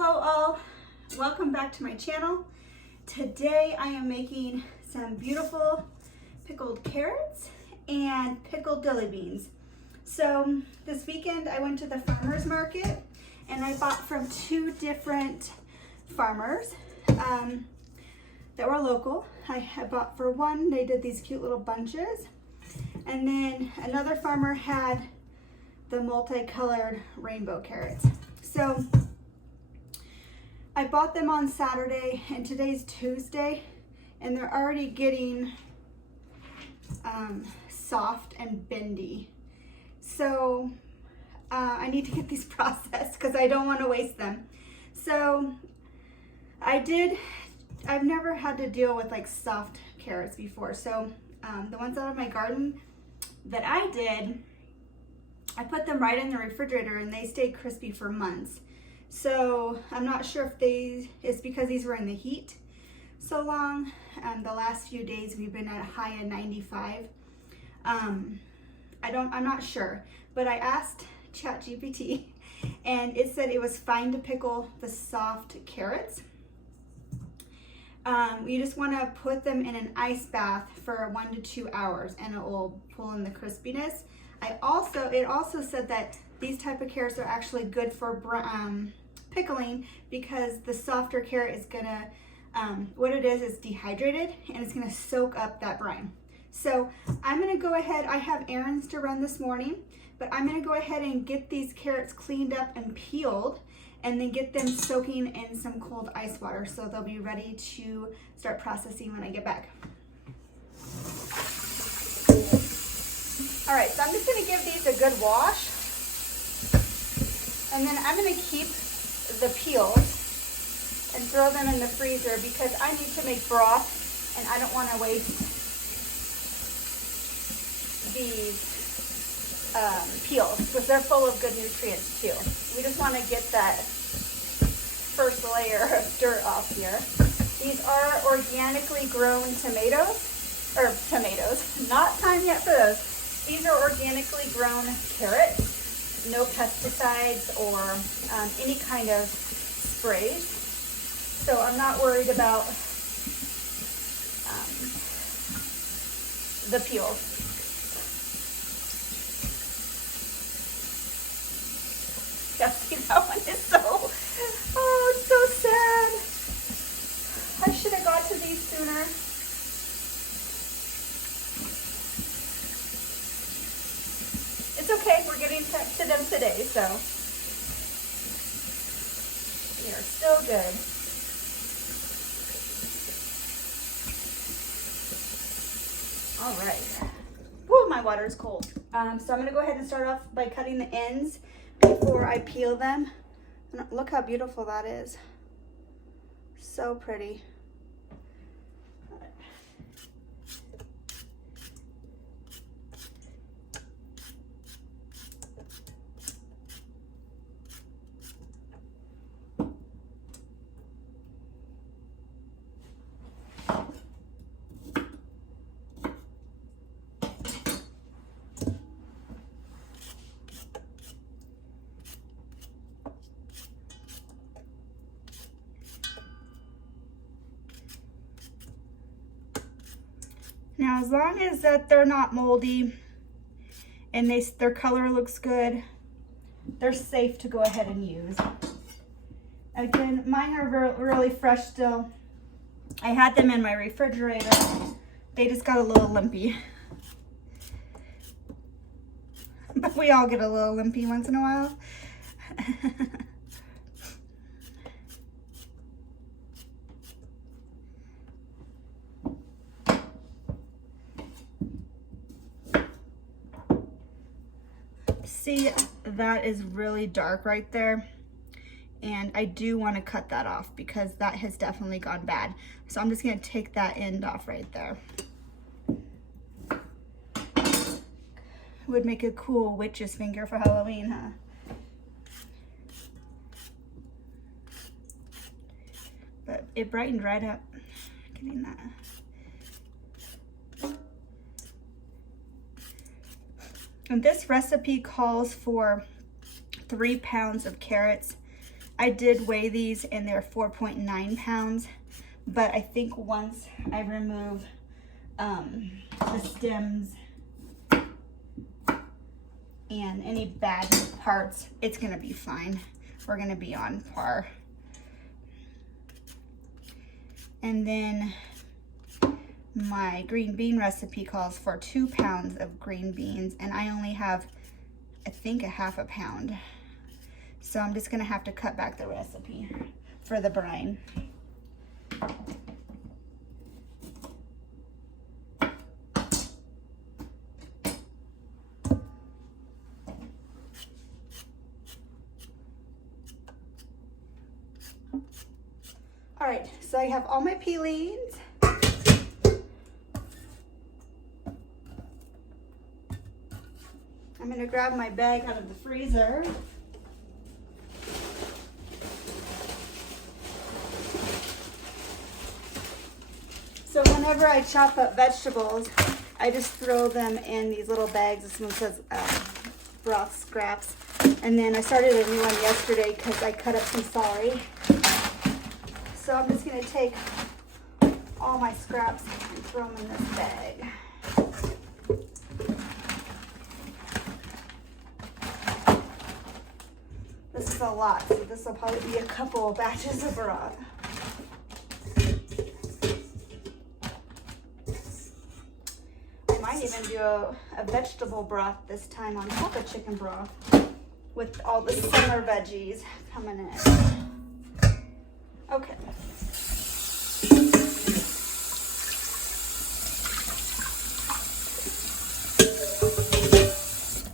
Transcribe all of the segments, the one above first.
Hello all, welcome back to my channel. Today I am making some beautiful pickled carrots and pickled dilly beans. So this weekend I went to the farmer's market and I bought from two different farmers that were local. I bought for one, they did these cute little bunches, and then another farmer had the multicolored rainbow carrots. So I bought them on Saturday and today's Tuesday and they're already getting soft and bendy. So I need to get these processed because I don't want to waste them. So I've never had to deal with like soft carrots before. So the ones out of my garden that I did, I put them right in the refrigerator and they stayed crispy for months. So I'm not sure if it's because these were in the heat so long. The last few days we've been at a high of 95. I'm not sure, but I asked ChatGPT and it said it was fine to pickle the soft carrots. You just want to put them in an ice bath for 1 to 2 hours and it will pull in the crispiness. It also said that these type of carrots are actually good for pickling because the softer carrot is gonna, what it is dehydrated and it's gonna soak up that brine. So I'm gonna go ahead, I have errands to run this morning, but I'm gonna go ahead and get these carrots cleaned up and peeled and then get them soaking in some cold ice water so they'll be ready to start processing when I get back. All right, so I'm just gonna give these a good wash. And then I'm gonna keep the peels and throw them in the freezer because I need to make broth and I don't wanna waste these peels because they're full of good nutrients too. We just wanna get that first layer of dirt off here. These are organically grown tomatoes, not time yet for those. These are organically grown carrots, no pesticides or any kind of sprays. So I'm not worried about the peels. Yeah, see, that one is so, oh, it's so sad. I should have got to these sooner. It's okay, we're getting to them today, so they are still good. All right. Woo, my water is cold. So I'm gonna go ahead and start off by cutting the ends before I peel them. And look how beautiful that is. So pretty. Now, as long as that they're not moldy and their color looks good, they're safe to go ahead and use. Again, mine are really fresh still. I had them in my refrigerator. They just got a little limpy. But we all get a little limpy once in a while. See, that is really dark right there. And I do want to cut that off because that has definitely gone bad. So I'm just going to take that end off right there. Would make a cool witch's finger for Halloween, huh? But it brightened right up. Getting that. And this recipe calls for 3 pounds of carrots I did weigh these and they're 4.9 pounds, but I think once I remove the stems and any bad parts, it's gonna be fine. We're gonna be on par. And then my green bean recipe calls for 2 pounds of green beans, and I only have, I think, a half a pound. So I'm just gonna have to cut back the recipe for the brine. All right, so I have all my peelings. I'm gonna grab my bag out of the freezer. So whenever I chop up vegetables, I just throw them in these little bags. This one says broth scraps. And then I started a new one yesterday because I cut up some celery. So I'm just gonna take all my scraps and throw them in this bag. This is a lot, so this will probably be a couple batches of broth. I might even do a vegetable broth this time on top of chicken broth with all the summer veggies coming in. Okay.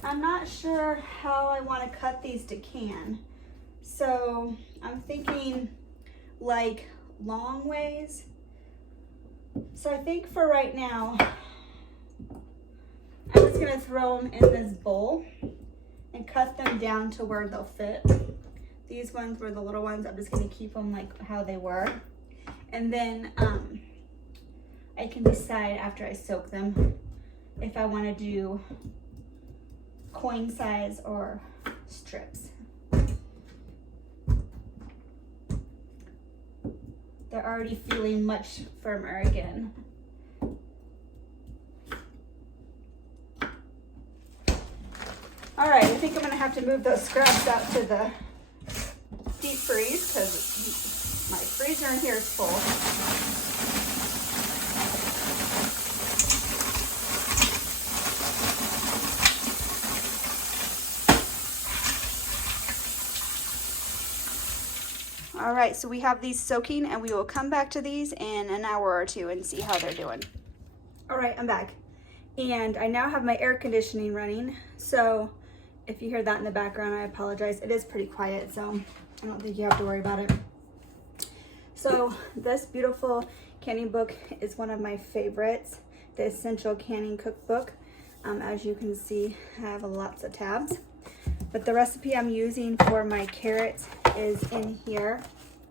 I'm not sure how I want to cut these to can. So I'm thinking like long ways. So I think for right now, I'm just gonna throw them in this bowl and cut them down to where they'll fit. These ones were the little ones. I'm just gonna keep them like how they were. And then I can decide after I soak them if I wanna do coin size or strips. They're already feeling much firmer again. All right, I think I'm gonna have to move those scraps out to the deep freeze because my freezer in here is full. All right, so we have these soaking and we will come back to these in an hour or two and see how they're doing. All right, I'm back. And I now have my air conditioning running. So if you hear that in the background, I apologize. It is pretty quiet, so I don't think you have to worry about it. So this beautiful canning book is one of my favorites, the Essential Canning Cookbook. As you can see, I have lots of tabs. But the recipe I'm using for my carrots is in here.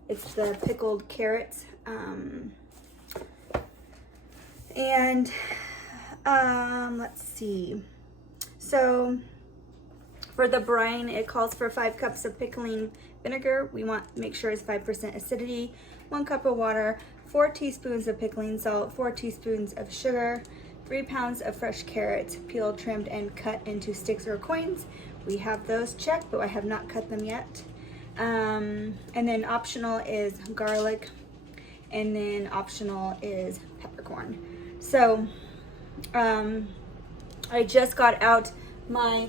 It's the pickled carrots. Let's see. So for the brine, it calls for 5 cups of pickling vinegar. We want to make sure it's 5% acidity, 1 cup of water, 4 teaspoons of pickling salt, 4 teaspoons of sugar, 3 pounds of fresh carrots, peeled, trimmed, and cut into sticks or coins. We have those checked, but I have not cut them yet. And then optional is garlic, and then optional is peppercorn. So I just got out my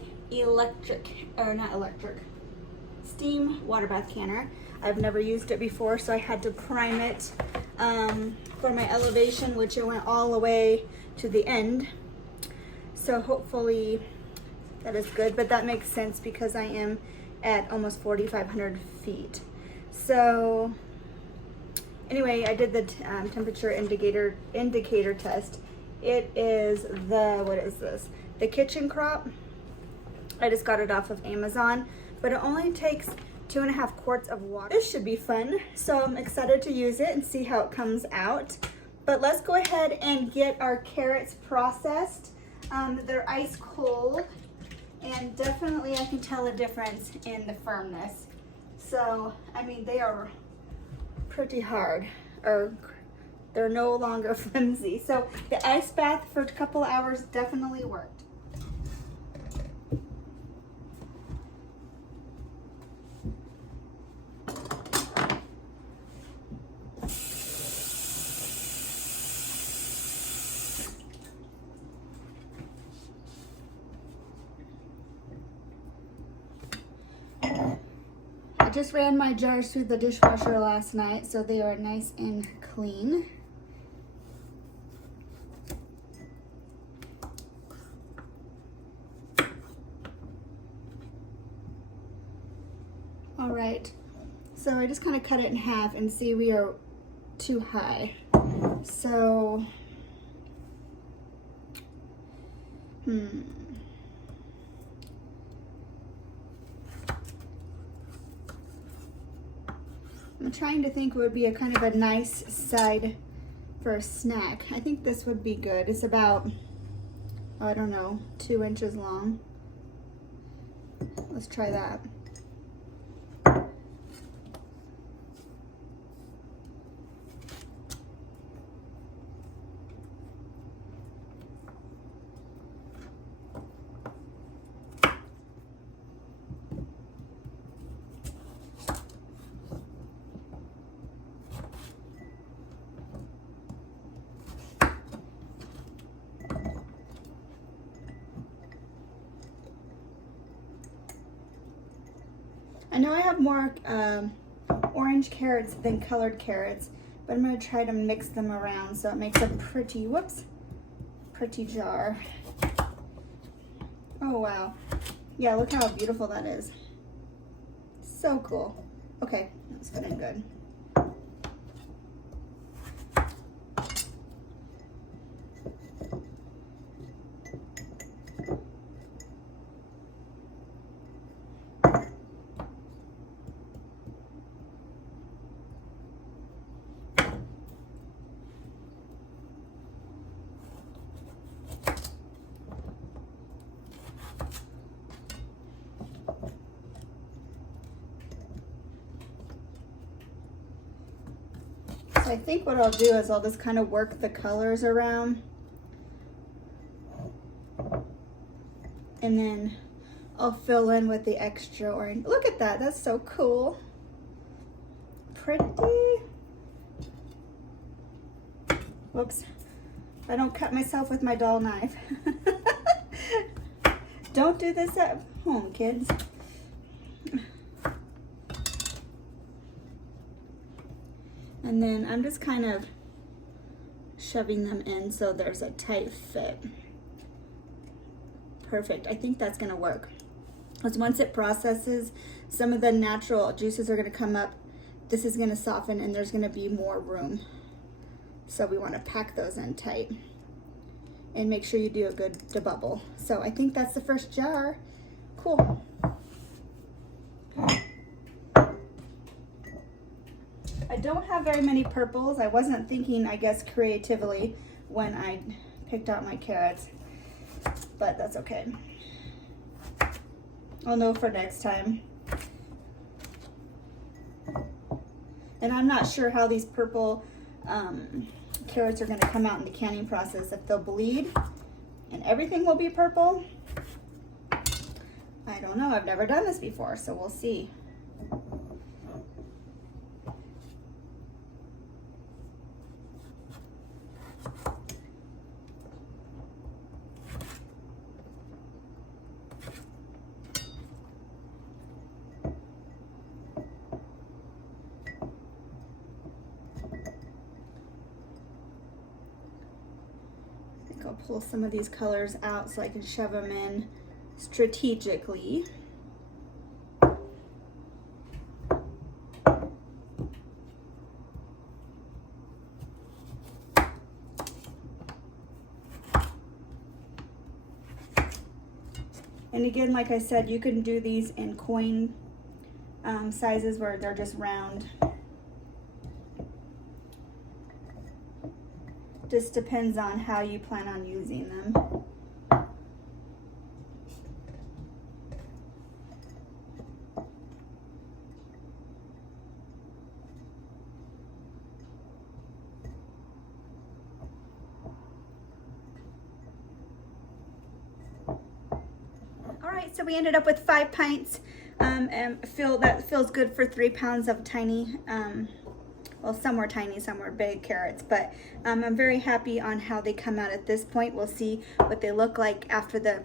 steam water bath canner. I've never used it before, so I had to prime it for my elevation, which it went all the way to the end. So hopefully that is good, but that makes sense because I am at almost 4,500 feet. So anyway, I did the temperature indicator test. It is what is this? The Kitchen Crop. I just got it off of Amazon, but it only takes 2.5 quarts of water. This should be fun. So I'm excited to use it and see how it comes out. But let's go ahead and get our carrots processed. They're ice cold, and definitely I can tell a difference in the firmness. So, I mean, they are pretty hard, or they're no longer flimsy. So the ice bath for a couple hours definitely worked. I just ran my jars through the dishwasher last night, so they are nice and clean. All right, so I just kind of cut it in half and see we are too high. So, I'm trying to think what would be a kind of a nice side for a snack. I think this would be good. It's about, I don't know, 2 inches long. Let's try that. I know I have more orange carrots than colored carrots, but I'm going to try to mix them around so it makes a pretty, pretty jar. Oh wow. Yeah, look how beautiful that is. So cool. Okay, that's fitting good. So I think what I'll do is I'll just kind of work the colors around, and then I'll fill in with the extra orange. Look at that, that's so cool. Pretty. Whoops, I don't cut myself with my dull knife. Don't do this at home, kids. And then I'm just kind of shoving them in so there's a tight fit. Perfect, I think that's gonna work. Because once it processes, some of the natural juices are gonna come up. This is gonna soften and there's gonna be more room. So we wanna pack those in tight. And make sure you do a good debubble. So I think that's the first jar. Cool. I don't have very many purples. I wasn't thinking, I guess, creatively when I picked out my carrots, but that's okay. I'll know for next time. And I'm not sure how these purple carrots are going to come out in the canning process, if they'll bleed and everything will be purple. I don't know. I've never done this before, so we'll see. I'll pull some of these colors out so I can shove them in strategically. And again, like I said, you can do these in coin sizes where they're just round. Just depends on how you plan on using them. right, so we ended up with 5 pints. And that feels good for 3 pounds of tiny, well, some were tiny, some were big carrots, but I'm very happy on how they come out at this point. We'll see what they look like after the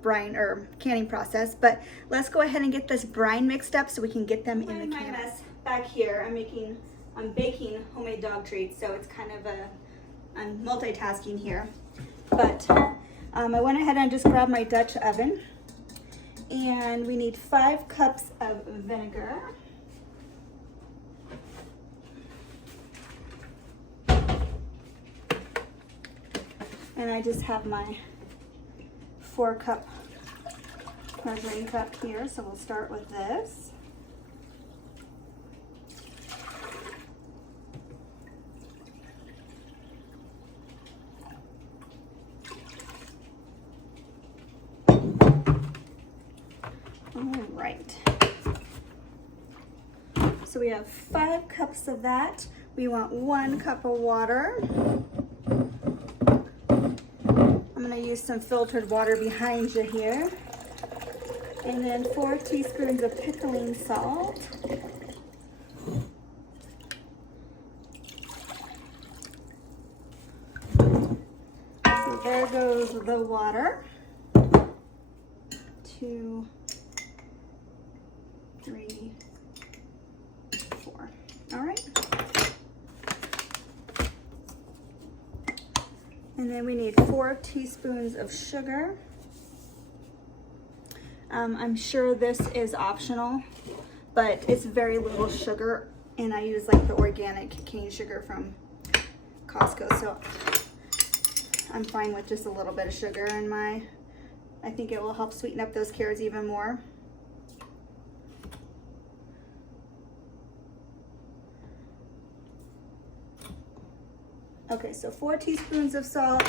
brine or canning process, but let's go ahead and get this brine mixed up so we can get them in the can. My mess back here, I'm baking homemade dog treats, so it's kind of I'm multitasking here, but I went ahead and just grabbed my Dutch oven, and we need 5 cups of vinegar. And I just have my 4-cup measuring cup here, so we'll start with this. All right. So we have 5 cups of that. We want 1 cup of water. I'm going to use some filtered water behind you here. And then 4 teaspoons of pickling salt. So there goes the water. 2, 3, 4. All right. And then we need 4 teaspoons of sugar. I'm sure this is optional, but it's very little sugar, and I use like the organic cane sugar from Costco, so I'm fine with just a little bit of sugar in my, I think it will help sweeten up those carrots even more. Okay, so 4 teaspoons of salt,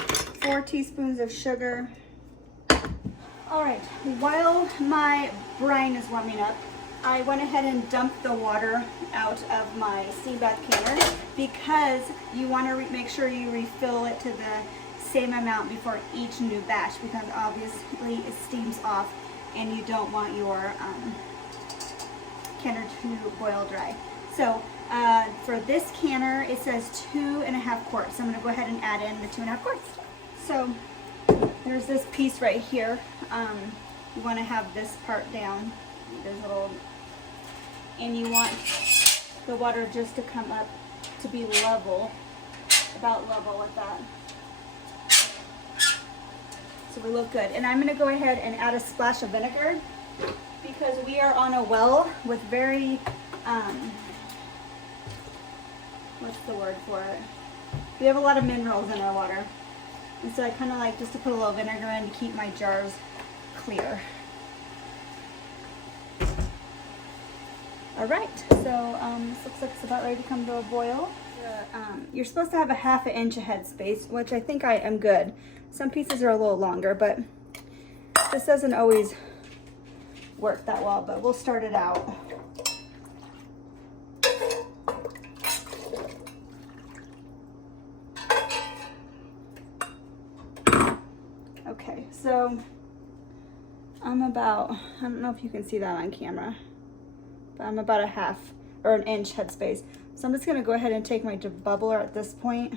4 teaspoons of sugar. All right, while my brine is warming up, I went ahead and dumped the water out of my steam bath canner because you want to make sure you refill it to the same amount before each new batch, because obviously it steams off and you don't want your canner to boil dry. So for this canner, it says 2.5 quarts. So I'm gonna go ahead and add in the 2.5 quarts. So there's this piece right here. You wanna have this part down, there's a little, and you want the water just to come up to be level, about level with that. So we look good. And I'm gonna go ahead and add a splash of vinegar because we are on a well with very, what's the word for it? We have a lot of minerals in our water. And so I kind of like just to put a little vinegar in to keep my jars clear. All right, so this looks like it's about ready to come to a boil. You're supposed to have a 1/2 inch of headspace, which I think I am good. Some pieces are a little longer, but this doesn't always work that well, but we'll start it out. Okay, so I'm about, I don't know if you can see that on camera, but I'm about a 1/2 or an inch headspace. So I'm just gonna go ahead and take my debubbler at this point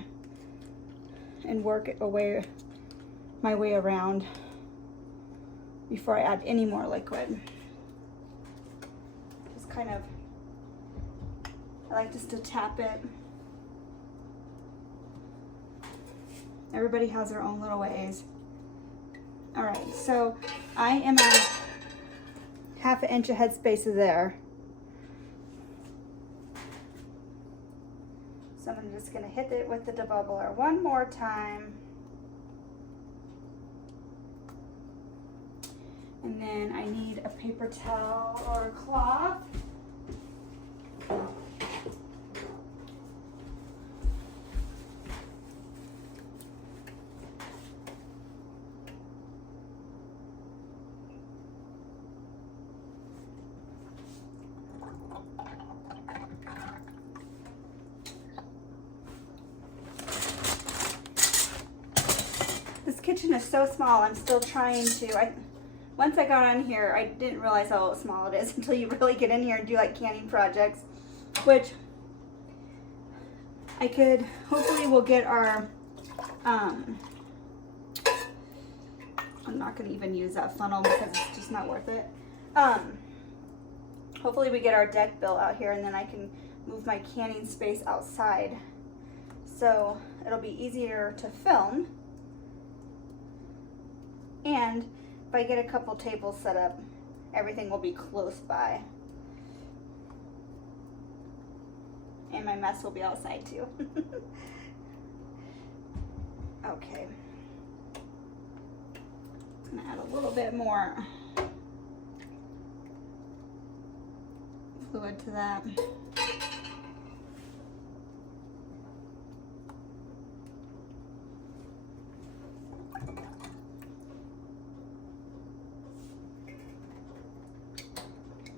and work it away, my way around before I add any more liquid. Just kind of, I like just to tap it. Everybody has their own little ways. All right, so I am at 1/2 inch of headspace there. So I'm just gonna hit it with the debubbler one more time. And then I need a paper towel or a cloth. This kitchen is so small, I'm still trying to, once I got on here, I didn't realize how small it is until you really get in here and do like canning projects, which I could, hopefully we'll get our, I'm not going to even use that funnel because it's just not worth it. Hopefully we get our deck built out here, and then I can move my canning space outside. So it'll be easier to film. And if I get a couple tables set up, everything will be close by. And my mess will be outside too. Okay. I'm gonna add a little bit more fluid to that.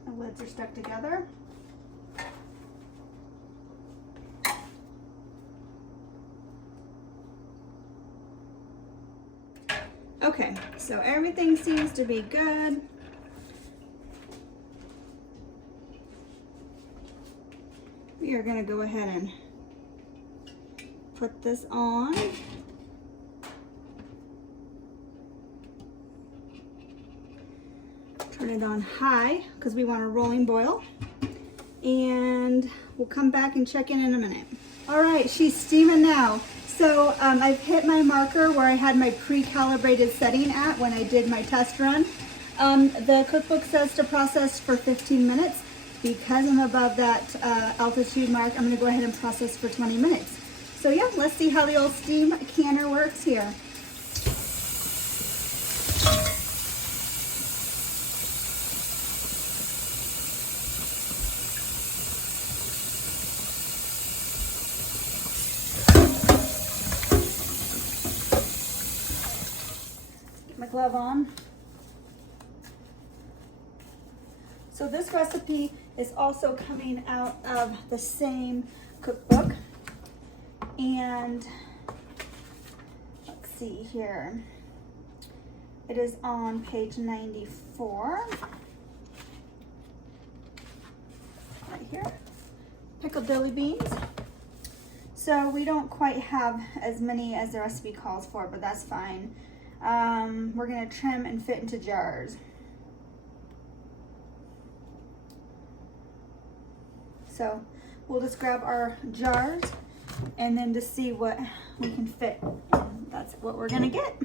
The lids are stuck together. Okay, so everything seems to be good. We are going to go ahead and put this on. Turn it on high because we want a rolling boil. And we'll come back and check in a minute. All right, she's steaming now. So I've hit my marker where I had my pre-calibrated setting at when I did my test run. The cookbook says to process for 15 minutes. Because I'm above that altitude mark, I'm gonna go ahead and process for 20 minutes. So yeah, let's see how the old steam canner works here. Get my glove on. So this recipe is also coming out of the same cookbook. And let's see here. It is on page 94. Right here. Pickled dilly beans. So we don't quite have as many as the recipe calls for, but that's fine. We're gonna trim and fit into jars. So we'll just grab our jars and then just see what we can fit. And that's what we're gonna get.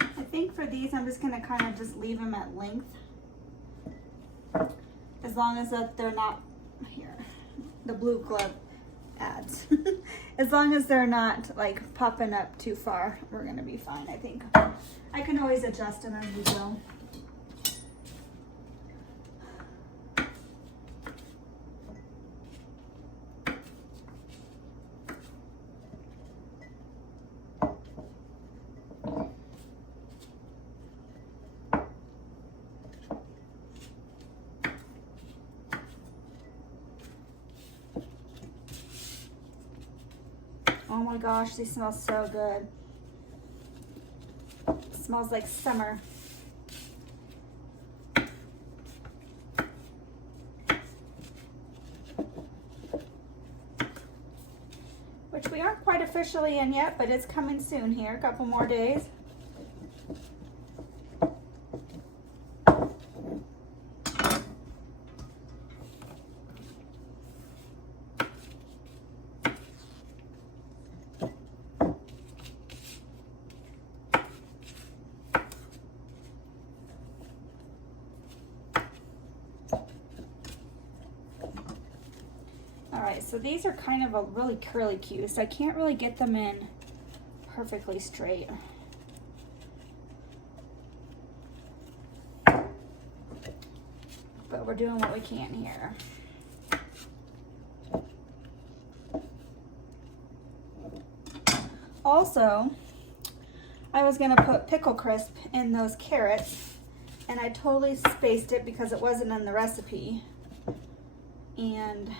I think for these, I'm just gonna kind of just leave them at length. As long as that they're not, here, the blue glove adds. As long as they're not like popping up too far, we're gonna be fine, I think. I can always adjust them as we go. Oh my gosh, they smell so good. It smells like summer. Which we aren't quite officially in yet, but it's coming soon here, a couple more days. So these are kind of a really curly cue, so I can't really get them in perfectly straight. But we're doing what we can here. Also, I was gonna put pickle crisp in those carrots, and I totally spaced it because it wasn't in the recipe. And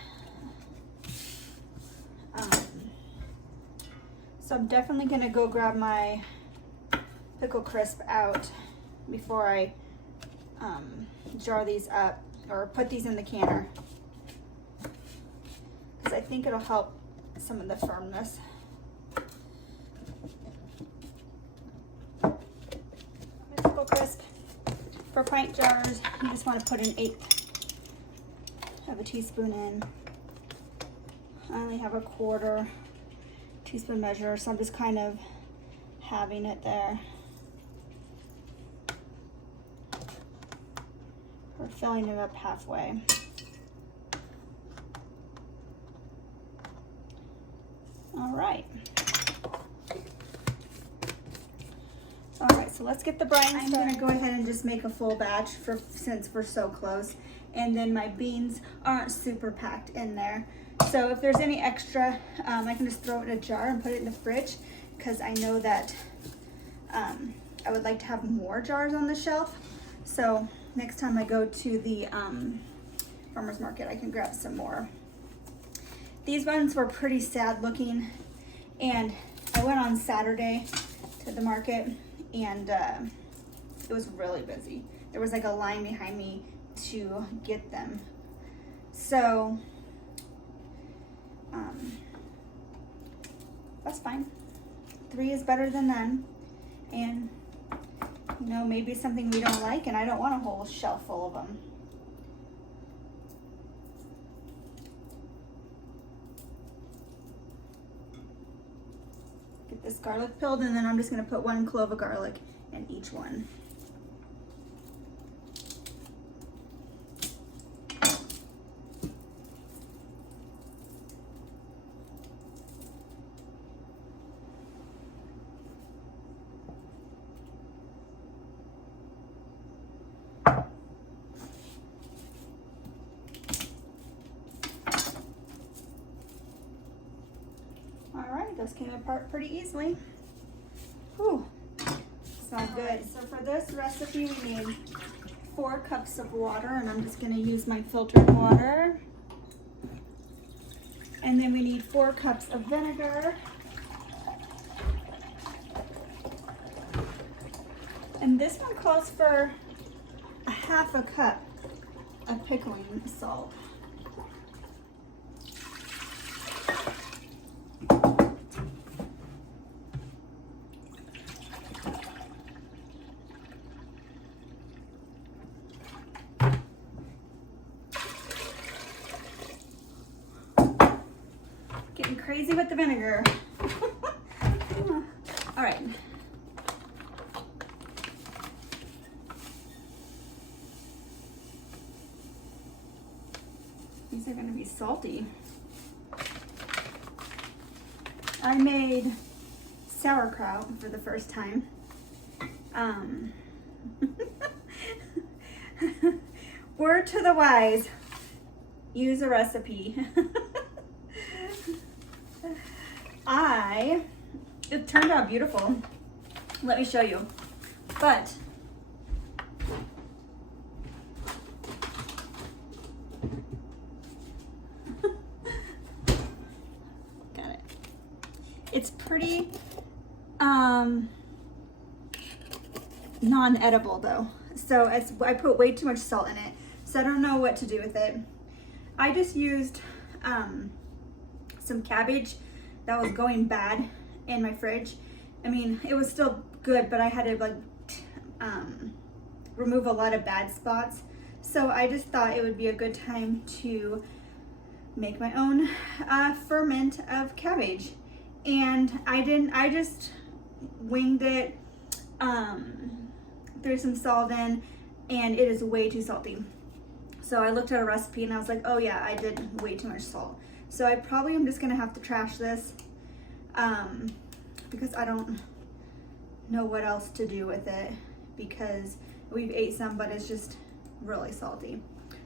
so I'm definitely gonna go grab my pickle crisp out before I jar these up or put these in the canner, because I think it'll help some of the firmness. My pickle crisp for pint jars, you just want to put 1/8 of a teaspoon in. I only have a 1/4 teaspoon measure, so I'm just kind of having it there. We're filling it up halfway. All right. All right, so let's get the brine started. I'm gonna go ahead and just make a full batch since we're so close. And then my beans aren't super packed in there. So if there's any extra, I can just throw it in a jar and put it in the fridge, because I know that I would like to have more jars on the shelf. So next time I go to the farmer's market, I can grab some more. These ones were pretty sad looking, and I went on Saturday to the market, and it was really busy. There was like a line behind me to get them. So that's fine. 3 is better than none. And you know, maybe it's something we don't like, and I don't want a whole shelf full of them. Get this garlic peeled, and then I'm just gonna put 1 clove of garlic in each one. Those came apart pretty easily. Whew, sounds good. So for this recipe, we need 4 cups of water, and I'm just gonna use my filtered water. And then we need 4 cups of vinegar. And this one calls for 1/2 cup of pickling salt. Getting crazy with the vinegar. All right. These are going to be salty. I made sauerkraut for the first time. Word to the wise, use a recipe. It turned out beautiful. Let me show you. But got it. It's pretty non-edible though. So I put way too much salt in it. So I don't know what to do with it. I just used some cabbage that was going bad in my fridge. I mean, it was still good, but I had to like remove a lot of bad spots. So I just thought it would be a good time to make my own ferment of cabbage. And I just winged it, threw some salt in, and it is way too salty. So I looked at a recipe and I was like, oh yeah, I did way too much salt. So I probably am just gonna have to trash this because I don't know what else to do with it, because we've ate some, but it's just really salty.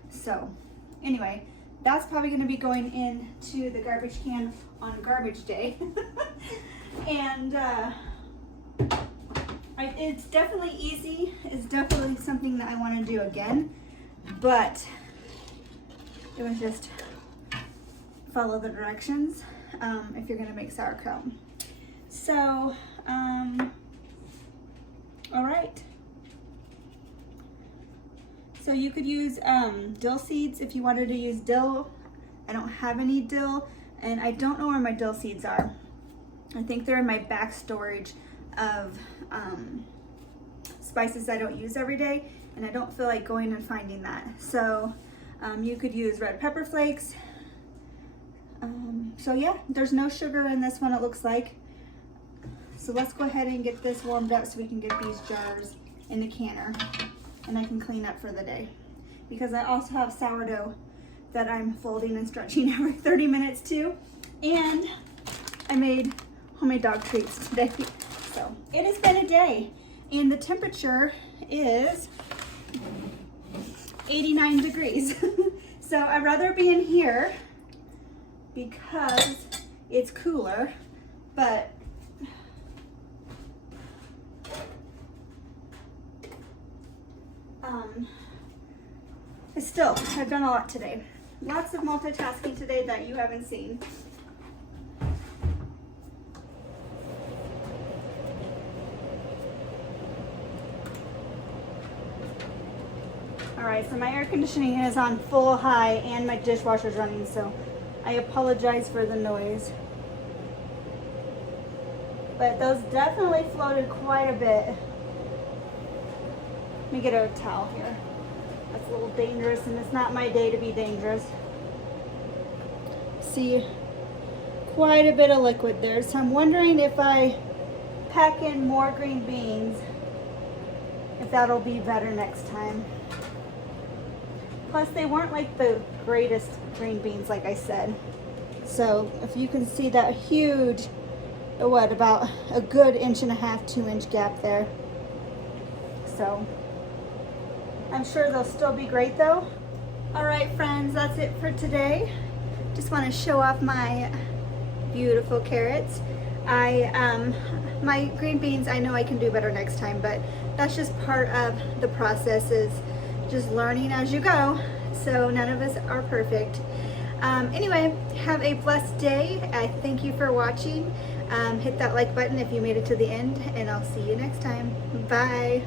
So anyway, that's probably gonna be going into the garbage can on garbage day. And it's definitely easy. It's definitely something that I wanna do again, but it was just follow the directions if you're gonna make sauerkraut. So, all right. So you could use dill seeds if you wanted to use dill. I don't have any dill, and I don't know where my dill seeds are. I think they're in my back storage of spices I don't use every day, and I don't feel like going and finding that. So you could use red pepper flakes. So yeah, there's no sugar in this one, it looks like. So let's go ahead and get this warmed up so we can get these jars in the canner and I can clean up for the day. Because I also have sourdough that I'm folding and stretching every 30 minutes too. And I made homemade dog treats today. So it has been a day, and the temperature is 89 degrees. So I'd rather be in here because it's cooler, but still, I've done a lot today. Lots of multitasking today that you haven't seen. All right, so my air conditioning is on full high and my dishwasher's running, so I apologize for the noise. But those definitely floated quite a bit. Let me get a towel here. That's a little dangerous, and it's not my day to be dangerous. See, quite a bit of liquid there. So I'm wondering if I pack in more green beans, if that'll be better next time. Plus, they weren't like the greatest green beans, like I said. So if you can see that huge, what, about a good 1.5 inch, 2 inch gap there. So I'm sure they'll still be great though. All right, friends, that's it for today. Just want to show off my beautiful carrots. My green beans, I know I can do better next time, but that's just part of the process, is just learning as you go. So none of us are perfect. Anyway, have a blessed day. I thank you for watching. Hit that like button if you made it to the end, and I'll see you next time. Bye.